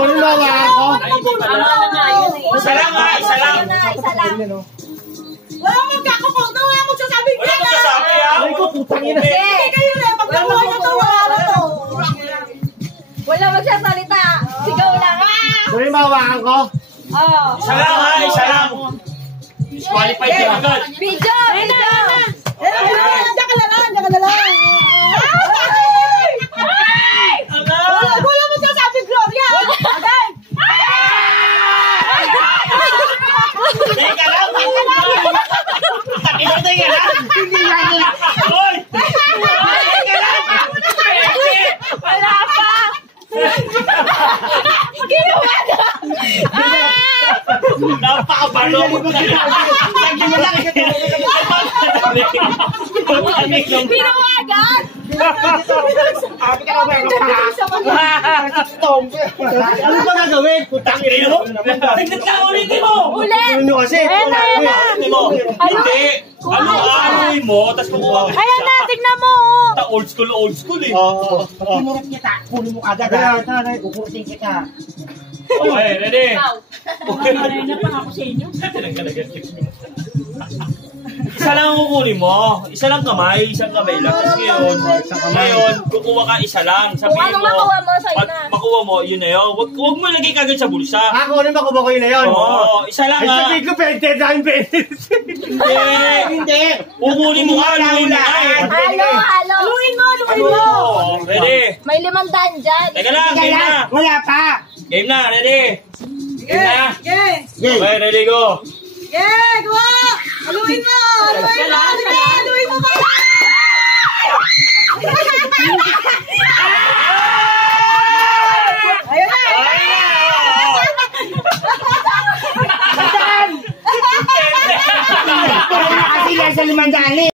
Kunin mo ako. Isa lang ha, isa lang. Isa lang. Wala mo magkakapag na, wala mo sasabihin ka na. Wala mo sasabi ha. Ay ko, putang ina. Hindi kayo na, pagkakuha na to, wala na to. Wala magsasalita. Sigaw lang. Kunin mo ako. Isa lang ha, isa lang. Disqualified ka agad. Video! Video! Diyan ka na lang, diyan ka na lang. Wala mo sasabihin, Gloria. Agay! Teka lang! Teka lang! Hindi lang! Hoy! Teka lang! Wala pa! Ginawa na! Napakabalo! Ginawa agad! Ano ba gagawin? Putang ina mo. Tignan ka ulitin mo! Ulit! Ano kasi? Ulitin mo! Hindi! Ano aanoy mo, tapos kukuha ka Ayan na, tignan mo! Old school eh. Oo. Timurot niya ta, kunin mo agad ha. Upusin kita. Okay, ready? Marina pa ako sa inyo. Isa lang ang kukunin mo. Isa lang kamay, isang kamay lang. Tapos ngayon, kukuha ka isa lang. Kung anong makuha mo, sa'yo pag na. makuha mo, yun na yun. Huwag mo lagay kagad sa bulsa. Kunin mo ko yun na yun. Oo, isa lang Ay, ha. sabihin ko, pwede tayong pwede. Hindi. Kukunin mo nga, luhin mo nga eh. Halo, halo! Luin mo, luin mo. Ready? May 500 dyan. Teka lang, game na. Wala pa. Game na, ready? Game na. Yeah, Okay, ready, go. yeah, gawa. Luin mo, luin mo, luin mo ba? Ayun na. Kasi yan sa 500.